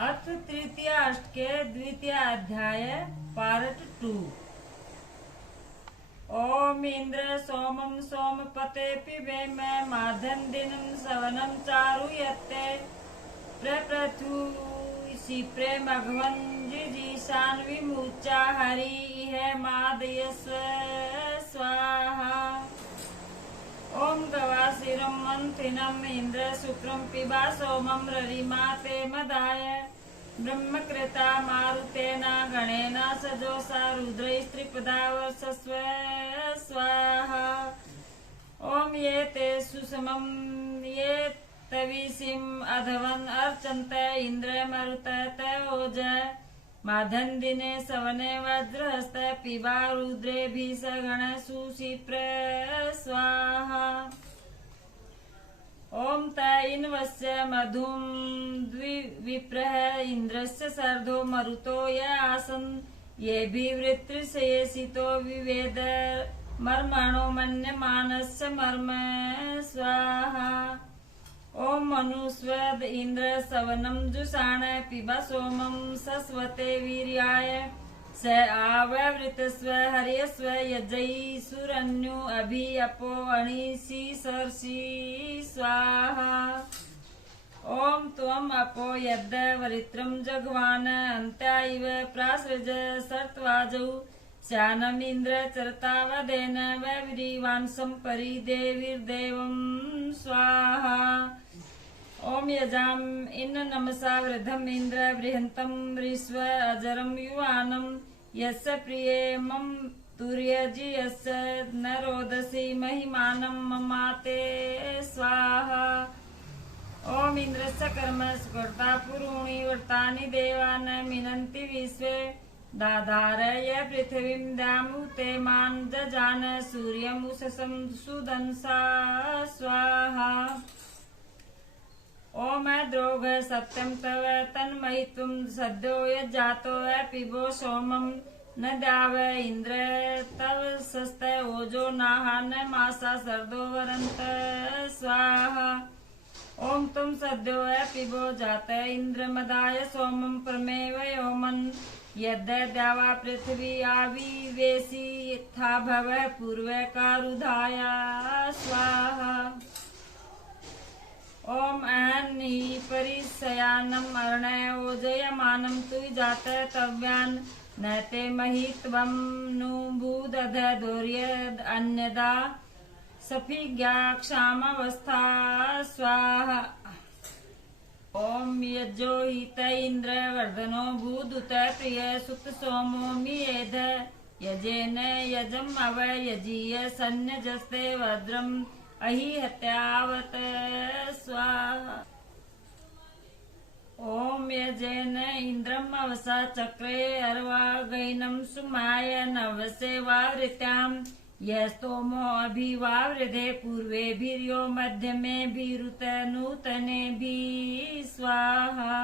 अथ तृतीयाष्ट के द्वितीय अध्याय पार्ट 2। ओम इंद्र सोमं सोमपते पिबे में माधन दिनं सवनं चारुयते प्रपृथु प्रे मघवन जिजीशान विमुचा हरि इह मादयस्व स्वाहा। ओम गवासिरं मंथिनम् इंद्र शुक्रं पिबा सोमं ररिमा ते मदाय ब्रह्मकृता मारुतेना गणेना सजोषा रुद्रैस्त्रिपदा वर्षस्व स्वाहा। ओम ये ते सुषमं ये तविषिं अधवन् अर्चन्त इंद्र मरुत ओज माधन दिने सवने वज्रहस्त पिबा रुद्रेभिः सगण सुशिप्र स्वाहा। ओम त इन्वस्य मधुं द्विविप्रः इंद्रस्य सर्धो मरुतो य आसन् येभिर्वृत्तिर्षयसितो विवेद मर्मणो मन्यमानस्य मर्म स्वाहा। ओम मनुस्वद इंद्र सवनं जुषाण पिबा सोमं सस्वते वीर्याय स आवृतस्व हर्यस्व यजै सुरन्यु अभि अपो अणिषि सर्षि स्वाहा। ओम त्वम् अपो यद् वरित्रं जघवान अन्त्या इव प्रासृज सर्त्वाजौ स्यानमिन्द्र चरतावदेन वैव्रीवांसं परिदेवीर्देवं स्वाहा। ओम यजाम इन नमसा वृद्धम इंद्र बृहंतम विश्व अजरम युवानम यस्य प्रिये मम तुर्यजि यस्य न रोदसी महिमानं ममाते स्वाहा। ओम इंद्रस्य कर्म सुकृता पुरूणि वर्तानि देवान मिनन्ति विश्वे दाधारय पृथिवीं द्यामुते मान जजान सूर्यमुषसं सुदंसा स्वाहा। ओम द्रोग सत्यं तव तन्मयित्वं सद्यो यज्जातो पिबो सोमं न द्याव इंद्र तव सस्त ओजो नाहान मासा सर्दो वरंत स्वाहा। ओम तुम सद्यो पिबो जात इंद्र मदाय सोमं प्रमेव योमन् यद् द्यावा पृथ्वी आविवेशी यथा भव पूर्वकारुधाया स्वाहा। ओम अहन्नि परिसयानम् अर्णयोजयमानं तुयजात तव्यान् न ते महित्वं नु भूदध दोर्यद् अन्यदा सफिज्ञाक्षामवस्था स्वाहा। ओम यज्जो हित इंद्र वर्धनो भूदुत प्रिय सुत सोमो मियेध यजेन यजम् अव यजीय सन्यजस्ते वज्रम् अहि हत्यावत स्वाहा। ओम यजेन इंद्रम अवसा चक्रे अर्वागैनं सुमाय नवसे वावृत्यां यस्तोमो अभिवावृधे पूर्वेभिर्यो मध्यमेभिरुत नूतनेभिः स्वाहा।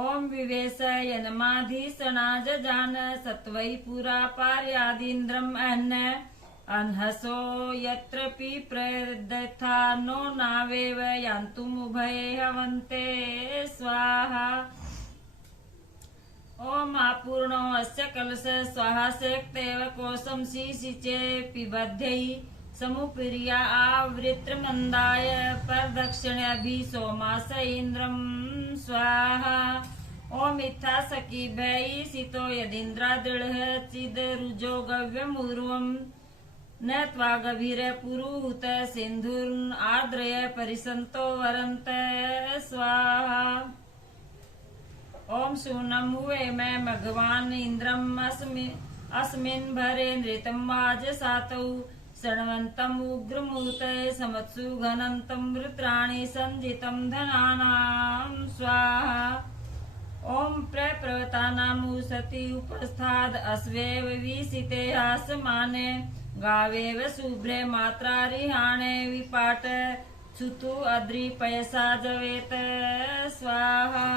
ओम विवेश यनमाधिसणा जजान सत्वै पुरा पार्यादीन्द्रम् अह्न अनहसो यत्र पिप्रदथा नो नावेव यान्तुमुभये हवन्ते स्वाहा। ओम आपूर्णो अस्य कलश स्वाहा सेक्तेव कोशं शीशिचे पिबध्यै समुपीर्या आवृत्रमन्दाय परदक्षिण्याभि सोमास इन्द्रं स्वाहा। ओम इत्था सखीभ्यै सितो यदिन्द्रादृढः चिदरुजो गव्यमुर्वम् न त्वा गभीर पुरुहूत सिन्धुर्न आर्द्रय परिसन्तो वरन्त स्वाहा। ओम शूनं हुए मैं भगवान इंद्रम अस्मिन् भरे नृतं वाजसातौ षण्वन्तं उग्रमूर्त समत्सु घनन्तं रुद्राणि संजितं धनानां स्वाहा। ओम प्रप्रवतानामु सति उपस्थाद अस्वेव विसिते हासमाने गावेव शुभ्रे मात्रारिहाणे विपाट छुतु अद्रि पयसा जवेत स्वाहा।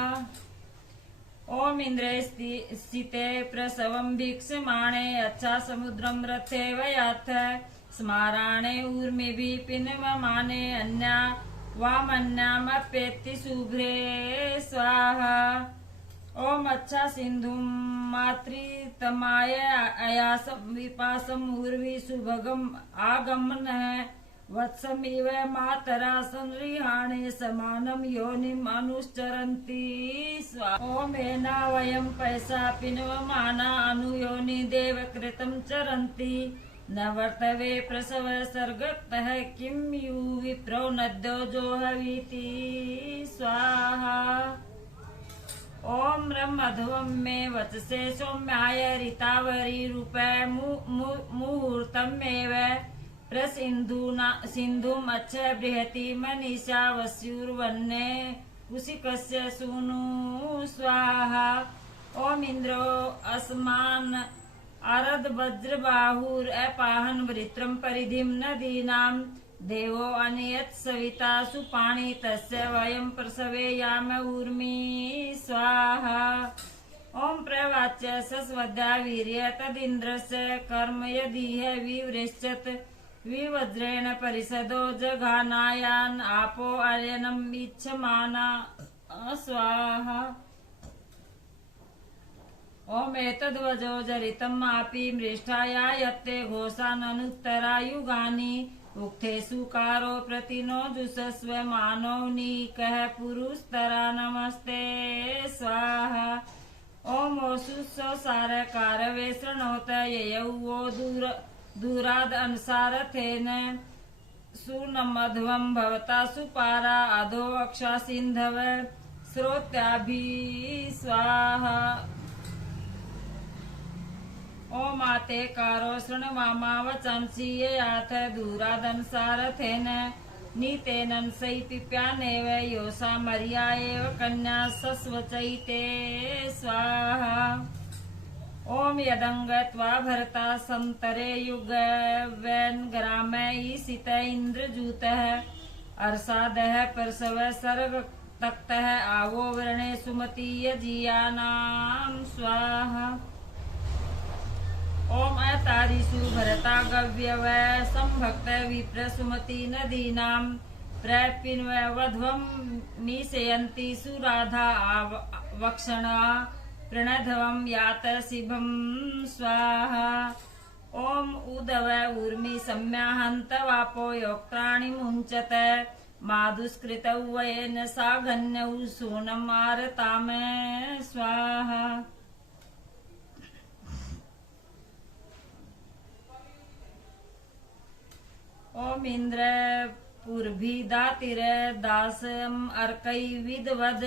ओम इंद्रे स्थिते प्रसवं भिक्षमाणे अच्छा समुद्रं रथे वयाथ स्माराणे ऊर्मिभिः पिन्वमाने अन्या वामन्यामप्येति शुभ्रे स्वाहा। ओम अच्छा सिंधुम मातृतमाय अयासम विपासम उर्वी सुभगम आगमन है वत्समिव मातरा संरिहाणे समानम योनिम अनुश्चरन्ति स्वाहा। ओम एना वयम पैसा पिनवमाना अनुयोनि देवकृतं चरन्ति न वर्तवे प्रसव सर्गतः किं यु विप्रो नद्यो जोहवीति स्वाहा। ओम रम मधुवम मे वचसे सौम्याय ऋतावरी रूपे मुहूर्तमेव प्रसिन्धुम अच्छ बृहति मनीषा वस्युर्वन्ने कुशिकस्य सूनु स्वाहा। ओम इंद्रो अस्मान आरद वज्र बाहुर अपाहन वृत्रम परिधिम नदीनां देवो अनियत सविता सुपाणि तस्य वयं प्रसवेयाम ऊर्मि स्वाहा। ओम प्रवाच्य सस्वद्या वीर्य तदिन्द्रस्य कर्म यदीह विवृश्चत विवज्रेण परिषदो जघानायान आपो अर्यनम इच्छमाना स्वाहा। ओम एतद्वजो जरितम् आपि मृष्टाया यत्ते घोषाननुत्तरायुगानि उक्थेषु कारो प्रतिनो जुषस्व मानवनीकः पुरुस्तरा नमस्ते स्वाहा। ओम ओषुसो सारकारवे शृणोत ययौ वो दूराद अनुसारथेन सुनमध्वं भवता सुपारा अधो अक्षा सिन्धव श्रोत्याभि स्वाहा। ओम आते कारो शृणवामा वचंसि याथ दूरादनुसारथेन नीतेन सैपिप्यानेव योषा मर्या एव कन्या सस्वचैते स्वाहा। ओम यदंगत्वा भरता संतरे युगवैन ग्रामे ईशित इंद्रजूतः अर्षादः परसव सर्ग तक्तः आवो वृणे सुमति यजीयानां स्वाहा। ओम अतारिषु भरता गव्यव संभक्त विप्र सुमति नदीनां प्रपिन्वध्वं मीशयन्ति सुराधा वक्षणा प्रणध्वं यात शिभं स्वाहा। ओम उदव ऊर्मि सम्याहन्त वापो योक्त्राणि मुञ्चत मादुष्कृतौ वयेन साघन्यौ सूनम् आरताम स्वाहा। ओम इंद्र पुर्भिदातिर दासम अर्कै विदवद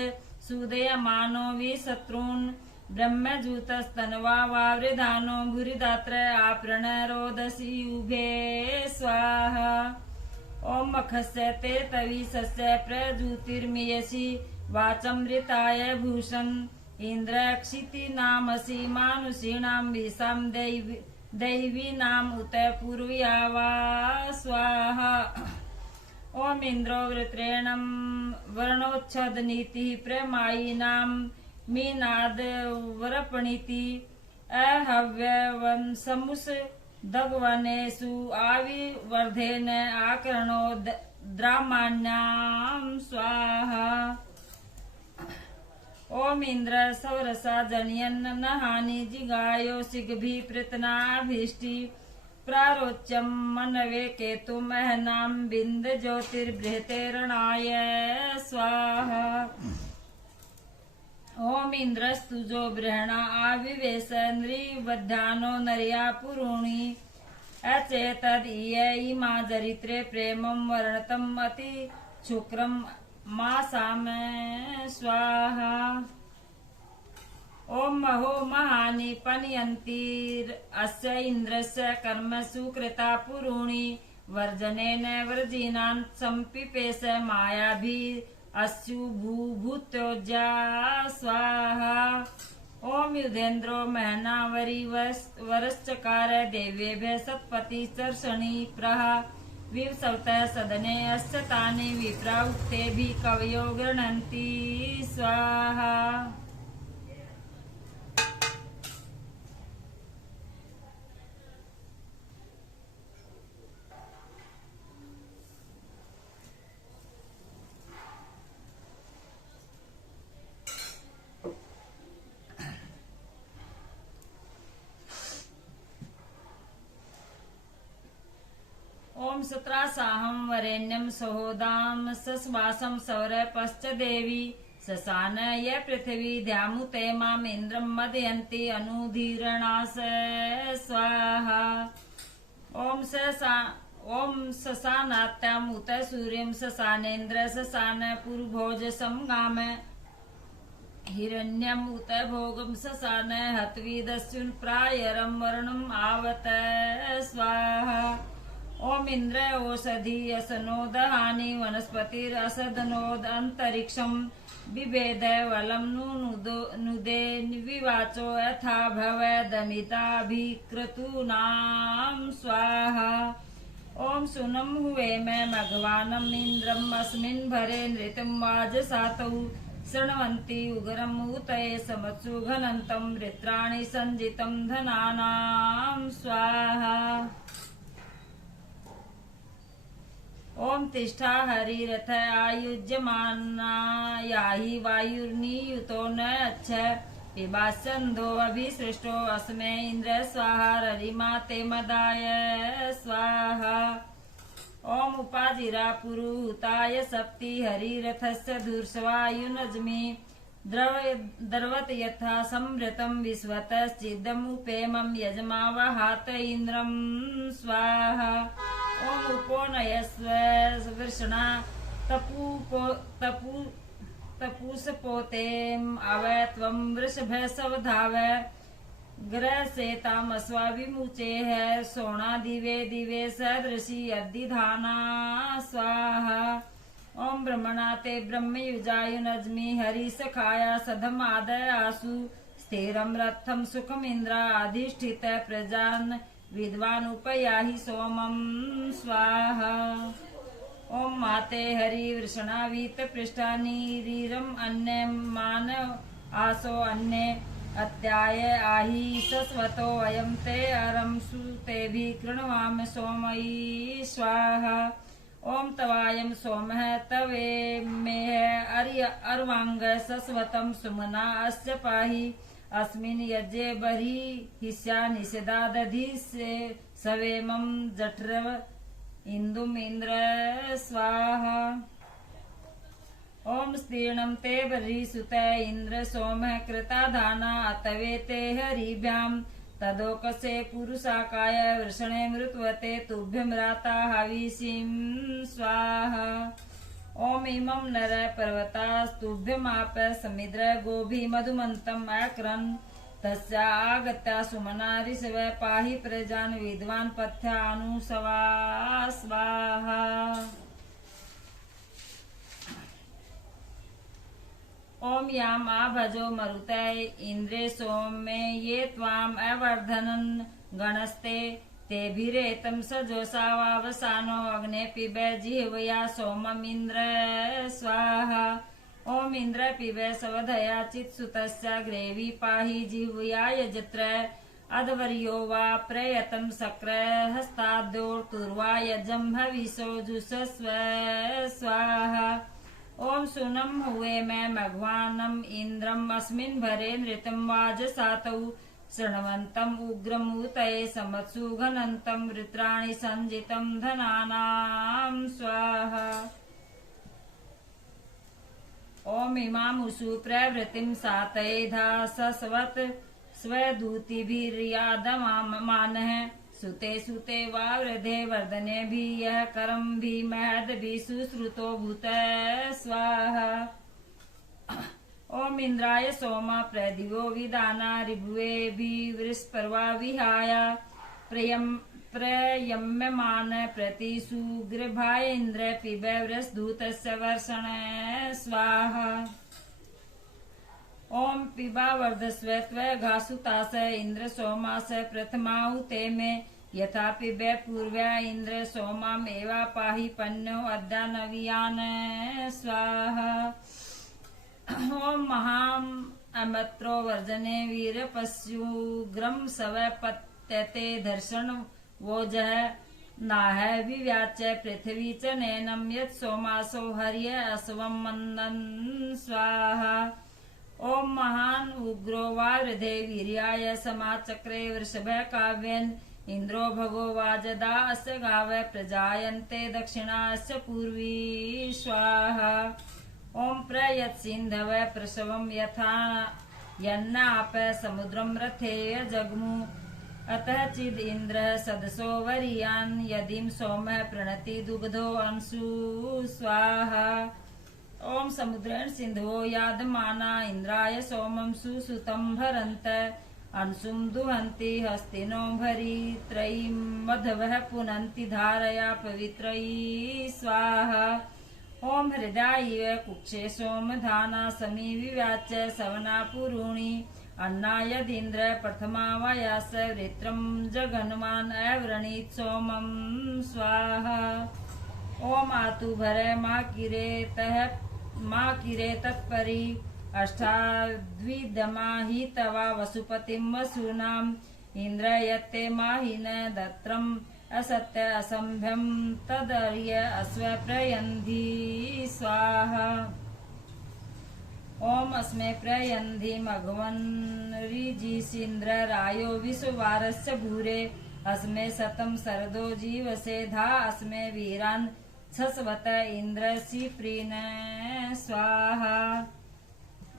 सुदयमानो विशत्रून् ब्रह्मजूतस्तनवा वावृधानो भूरिदात्र आपृण रोदसी युगे स्वाहा। ओम मखस्य ते तविशस्य प्रजूतिर्मियसि वाचमृताय भूषन् इंद्र क्षितिनामसि मानुषीणां विषां दैवीनाम् उत पूर्व्या वा स्वाहा। ओम इंद्रो वृत्रेणं वर्णोच्छद नीतिः प्रमायिनां मीनाद वरपणिति अहव्यवंसमुस दग्वनेषु आविवर्धेन आकर्णो द्रामाण्यां स्वाहा। ओम इंद्र सवरसा जनयन् नहानि जिगायो सिग्भि पृतनाभीष्टि प्रारोच्यं मनवे केतुम् अहनां बिन्द ज्योतिर्बृहतेरणाय स्वाहा। ओम इंद्रस्तुजो बृहणा आविवेश नृवध्यानो नर्या पुरूणि अचेतद इमा चरित्रे प्रेमं वर्णतम् अति शुक्रम् मासाम स्वाहा। ओम महो महानि पनयन्तीर् अस्य इन्द्रस्य कर्म सुकृता पुरूणि वर्जनेन वर्जिनान् सम्पिपेश मायाभिः अस्युभूभूत्योज्या स्वाहा। ओम युधेन्द्रो महनावरी वरश्चकार देवेभ्यः सत्पति चर्षणि प्रहा विवसवतः सदने अस्य तानि विप्रा उक्तेभिः कवयो गृह्णन्ति स्वाहा। ओम सत्रासाहं वरेण्यं सहोदां सस्वासं सौरपश्च देवी ससान ये पृथ्वी द्यामुते माम इंद्रम मदयन्ति अनुधीरणास स्वाहा ओम ससानात्याम उत सूर्यं ससानेन्द्र ससान पुरुभोज समगाम हिरण्यम उत भोगम ससान हत्वीदस्युन प्रायरम वर्णम आवत स्वाहा ओम इंद्र ओषधि असनोद हानि वनस्पतिरसदनोद अंतरिक्षम बिभेद वलम नुदे विवाचो यथा भवेदमिताभिक्रतूनां स्वाहा ओम सुनम हुए मैं भगवानम इंद्रम अस्मिन् भरे नृतं वाजसातौ शृण्वन्ति उग्रम उतये समत्सु घनन्तं वृत्राणि संजितं धनानां स्वाहा ओम तिष्ठा हरिरथ आयुज्यमाना याहि वायुर्नियुतो न अच्छ पिबास्यन्धो अभिसृष्टो अस्मै इन्द्र स्वाहा ररिमा ते मदाय स्वाहा ओम उपाजिरा पुरुहूताय सप्ति हरिरथस्य धूर्षवायुनज्मि द्रवत यथा संवृतं विश्वतश्चिदमुपेमं यजमावहात इन्द्रं स्वाहा ओम उपोनयस्व वृषणा तपूसपोतेम अवै त्वं वृषभसवधाव ग्रसेताम अस्वाभिमुचे है सोना दिवे दिवे सदृशी अद्दिधाना स्वाहा ओम ब्रह्मणा ते ब्रह्मयुजायुनज्मि हरिसखाया सधमादय आसु स्थिरं रथं सुखमिन्द्रा अधिष्ठित प्रजान् विद्वान उपयाहि सोमं स्वाहा ओम माते हरि वृषणावीत पृष्ठानीरीरम अन्य मान आसो अन्य अत्याय आहि सस्वतो अयं ते अरं सुतेभि कृणवाम सोमयी स्वाहा ओम तवायं सोमः तवे मेह अर्वांग सस्वतं सुमना अस्य पाहि अस्मिन् यज्ञे बर्हिष्या निषेधा दधिसे सवेमं जठ्रव इन्दुमिन्द्र स्वाहा ओम स्तीर्णं ते बर्हिसुत इन्द्र सोमः कृताधाना अतवे ते हरिभ्यां तदोकसे पुरुषाकाय वृषणे मृत्वते तुभ्यं राता हविषीं स्वाहा ओम इमं नर पर्वतास्तुभ्यमाप समिद्र गोभी मधुमन्तम् अक्रन् तस्या आगत्या सुमना ऋषव पाहि प्रजान् विद्वान् पथ्यानुसवा स्वाहा ओम याम आभजो मरुतय इन्द्रे सोमे ये त्वाम् अवर्धनन् गणस्ते तेभिरेतं सजोषावावसानो अग्ने पिब जिह्वया सोमम् इन्द्र स्वाहा ओम इन्द्र पिब सवधया चित्सुतस्य ग्रेवी पाहि जिह्वया यजत्र अध्वर्यो वा प्रयतं शक्र हस्ताद्योर्तुर्वा यजं हविषो जुषस्व स्वाहा ओम सुनं हुए मैं भगवानम् इन्द्रम् अस्मिन् भरे नृतं वाजसातौ शृण्वन्तम् उग्रम् ऊतये समत्सु घनन्तं वृत्राणि संजितं धनानां स्वाहा ओम इमामुषु प्रवृत्तिं सातयेधा सस्वत् स्वदूतिभिर्यादमानः सुते सुते वा वृद्धे वर्धने भी यह कर्म भी महद भी सुश्रुतो भूत स्वाहा ओम इंद्राय सोमा प्रदिवो विदाना ऋभुवे भी वृषपर्वा विहाय प्रयम्यमान प्रतिसुगृभाय इन्द्र पिब वृषधूतस्य वर्षण स्वाहा ओम पिबा वर्धस्व त्वघासुतास इन्द्र सोमास प्रथमाहुते मे यथा पिब पूर्व्या इन्द्र सोमाम् एवा पाहि पन्यो अद्यानवीयान् स्वाहा ओम महाम् अमत्रो वर्जने वीरपस्युग्रं सवपत्यते दर्शन वोजः नाह विव्याच्य पृथ्वी च नैनं यत् सोमासो हर्य अस्वं मन्दन् स्वाहा ओम महान उग्रो वा हृदे वीर्याय समाचक्रे वृषभ काव्यन् इन्द्रो भगो वाजदास्य गावः प्रजायन्ते दक्षिणास्य पूर्वी स्वाहा ॐ प्रयत्सिन्धवः प्रसवं यथा यन्नाप समुद्रं रथेय जग्मु अतः चिद इन्द्रः सदसो वरीयान् यदीं सोमः प्रणति दुग्धो अंशु स्वाहा ॐ समुद्रेण सिन्धवो यादमाना इन्द्राय सोमं सुसुतं भरन्त अंशुं दुहन्ति हस्तिनो भरित्रयीं मधवः पुनन्ति धारया पवित्रयी स्वाहा ॐ हृदायिव कुक्षे सोमधाना समी विव्याच्य सवना पुरूणि अन्नायदीन्द्र प्रथमा वयास वृत्रं जगन्मान् अवृणीत् सोमं स्वाहा ॐ आतु भर मा किरे तत्परि अष्टाद्विदमा हि तवा वसुपतिं वसूनाम् इन्द्र यत्ते माहिन दत्रम् असत्य असंभ्यं तदर्य अस्व प्रयन्धि स्वाहा ॐ अस्मे प्रयन्धि मघवन् ऋजीषीन्द्र रायो विश्ववारस्य भूरे अस्मे शतं शरदो जीवसे धा अस्मे वीरान् छस्वत इन्द्र सिप्रीन स्वाहा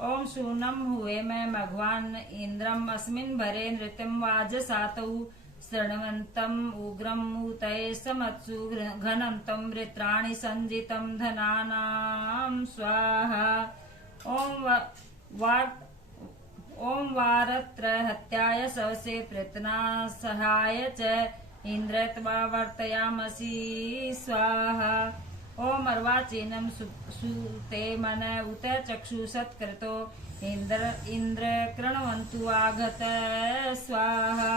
ॐ शूनं हुए मैं मघवान् इन्द्रम् अस्मिन् भरे नृत्यं वाजसातौ शृण्वन्तम् उग्रम् ऊतये समत्सु घनन्तं वृत्राणि सञ्जितं धनानां स्वाहा ॐ वारत्र हत्याय सवसे प्रत्नासहाय च इन्द्र त्वा वर्तयामसि स्वाहा ॐ अर्वाचीनं सुते मन उत चक्षुषत्कृतो इन्द्र कृण्वन्तु आगत स्वाहा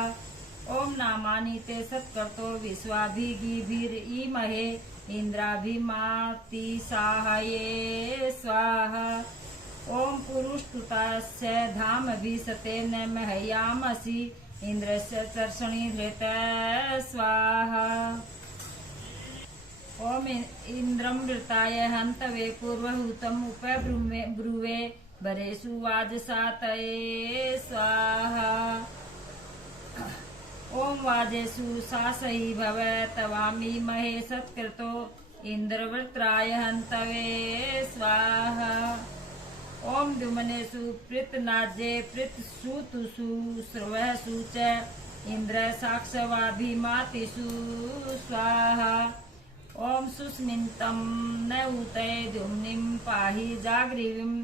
ॐ नामानि ते सत्कर्तो विश्वाभिगीभिरीमहे इन्द्राभिमाति साहाये स्वाहा ॐ पुरुष्टुतास्य धामभिसते न मह्यामसि इन्द्रस्य चर्षणि धृत स्वाहा ॐ इन्द्रं वृताय हन्तवे पूर्वहूतम् उपब्रुवे वरेषु वाजसातये स्वाहा ॐ वाजेषु सासहि भव तवामि महे सत्कृतो इन्द्रवृत्राय हन्तवे स्वाहा ॐ द्युमनेषु पृतनाज्ये पृत्सुतुषु स्रवःसु च इन्द्र साक्षवाभिमातिषु स्वाहा ॐ सुस्मिन्तं न ऊतये द्युम्निं पाहि जाग्रीवीम्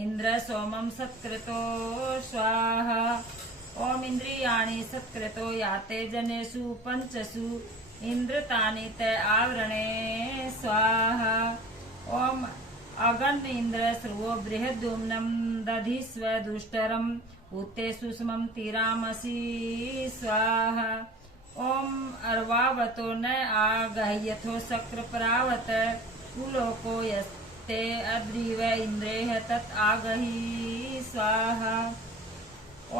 इन्द्र सोमं सत्कृतो स्वाहा ॐ इन्द्रियाणि सत्कृतो याते जनेषु पञ्चसु इन्द्रतानि त आवरणे स्वाहा ॐ अगन् इन्द्र सर्वो बृहद्युम्नं दधिस्व दुष्टरम् उते सुषमं तिरामसि स्वाहा ॐ अर्वावतो न आगह्यथो शक्रपरावत कुलोको यस्ते अद्रिव इन्द्रेह तत् आगहि स्वाहा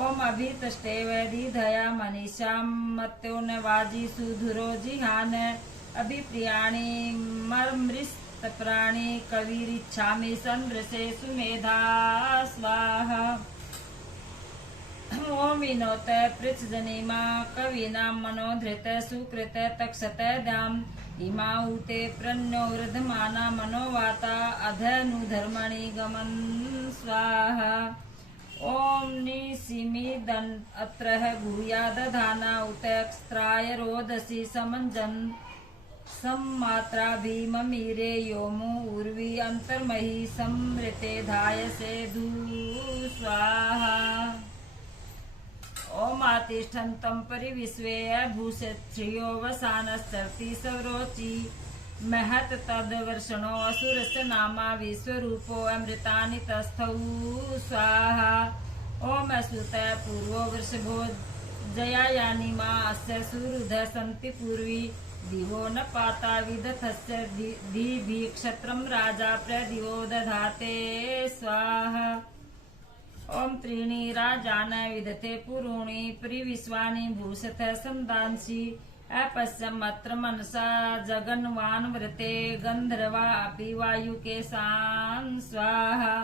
ॐ अभितष्टेव दीधया मनीषां मत्यो न वाजी सुधुरो जिहान अभिप्रियाणि मर्मृस्तप्राणि कविरिच्छामि संवृषे सुमेधा स्वाहा ॐ विनोत पृच्छजनिमा कवीनां मनोधृत सुकृत तक्षत दाम् इमा ऊते प्रण्योर्धमाना मनोवाता अधनुधर्मणि गमन् स्वाहा ॐ निशिमिदन् अत्रः भूयादधाना उतक्स्त्राय रोदसी समञ्जन् सम्मात्राभिममीरे योमु उर्वी अन्तर्मही समृते धायसे धू स्वाहा ॐ आतिष्ठन्तं परिविश्वे भूषश्रियो वसानश्चरति सौरोचि महत् तद्वर्षणो असुरस्य नामा विश्वरूपो अमृतानि तस्थौ स्वाहा ॐ असुत पूर्वो वृषभो जयायानि मा अस्य सुहृद सन्ति पूर्वी दिवो न पाता विदथस्य दीभि क्षत्रं राजा प्रदिवो दधाते स्वाहा ॐ त्रीणि राजान विदते पुरूणि परिविश्वानि भूषथ संदांसि अपश्यमत्र मनसा जगन्वान् वृते गन्धर्वा अपि वायुकेशान् स्वाहा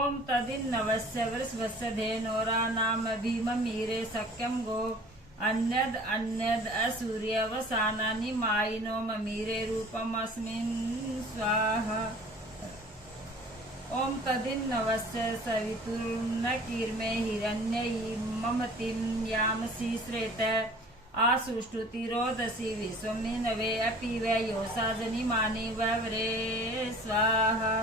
ॐ तदिन्नवस्य वृषभस्य धेनोरानामभिममीरे शक्यं गो अन्यद अन्यद असूर्यवसानानि मायिनो ममीरे रूपम अस्मिन् स्वाहा। ओम तदिन्नवस्य सवितुर्न कीर्मे हिरण्ययी ममतिं यामसि श्रेत आसुष्टुतिरोदसी विश्वमिनवे अपि वै योषा जनिमानि ववरे स्वाहा।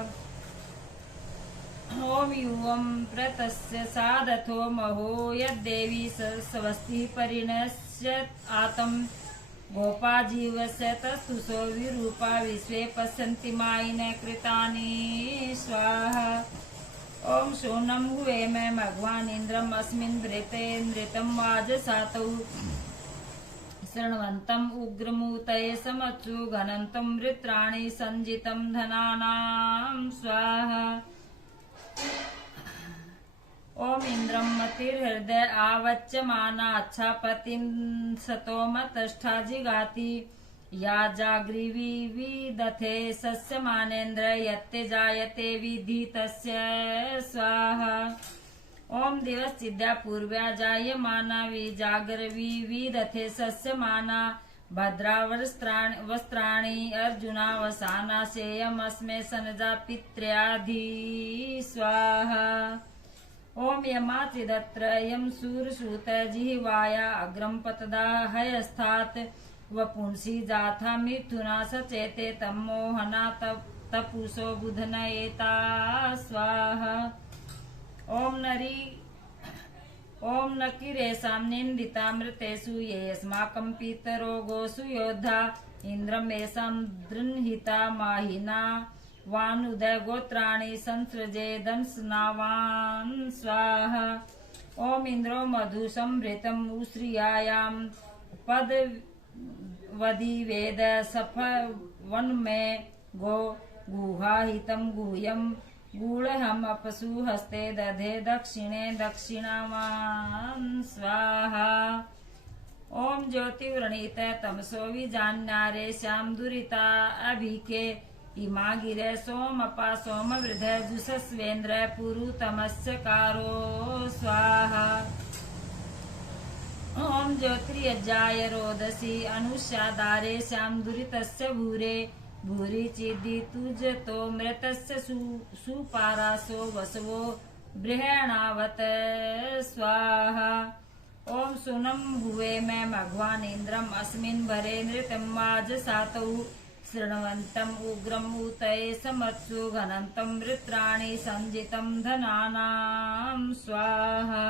ओम युवं प्रतस्य सादथो महो यद्देवी स्वस्ति परिणश्यत् आतं गोपा जीवस्य तस्तुषो विरूपा विश्वे पश्यन्ति मायिन कृतानि स्वाहा। ओम शोनं हुवे मैं भगवान इंद्रम अस्मिन् वृते नृतं वाजसातौ शृण्वन्तम् उग्रमूतये समत्सु घनन्तं वृत्राणि संजितं धनानां स्वाहा। ओम इंद्रम मतिर्हृदय आवच्यमाना अच्छापतिं सतोमतष्ठा जिगाति या जाग्रीवी विदथे सस्यमानेन्द्र यत्ते जायते विदितस्य स्वाहा। ओम दिवश्चिद्या पूर्व्या जायमाना विजागरवी विदथे सस्यमाना भद्रा वस्त्राणि अर्जुना वसाना सेयमस्मे सनजा पित्र्याधि स्वाहा। ओम यमाचिदत्र यम सूरसूत जिह्वाया अग्रम पतदा हयस्थात् वपुंसि जाथा मिथुना सचेते तम मोहना तपुसो बुधनयेता स्वाहा। ओम नकिरेषां निन्दितामृतेषु ये अस्माकं पितरो गोषु योद्धा इन्द्रमेषां दृह्णिता माहिना वानुदय गोत्राणि संसृजे दंसनावान् स्वाहा। ओम इंद्रो मधु संभृतम् उश्रियायां पदवदि वेद सफवन में गो गुहाहितं गुह्यं गूढ़हम् अपसु हस्ते दधे दक्षिणे दक्षिणावान् स्वाहा। ओम ज्योतिव्रणीत तमसो विजान्यारे श्याम दुरिता अभिके इमा गिरे सोमपा सोमवृध जुषस्वेन्द्र पुरुतमस्य कारो स्वाहा। ओम ज्योतिर्यज्ञाय रोदसी अनुष्यादारे श्याम दुरितस्य भूरे भूरि चिदि तुजतो मृतस्य सुपारासो वसवो बृहणावत स्वाहा। ओम सुनं हुवे मैं भगवान इंद्रम अस्मिन् भरे नृतं वाजसातौ शृण्वन्तम् उग्रम् ऊतये समत्सु घनन्तं वृत्राणि संजितं धनानां स्वाहा।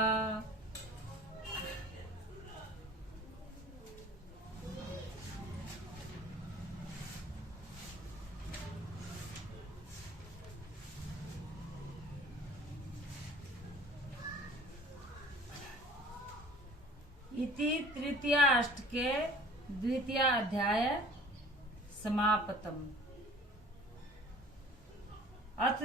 इति तृतीयाष्टके द्वितीय अध्याय समाप्तम्। अथ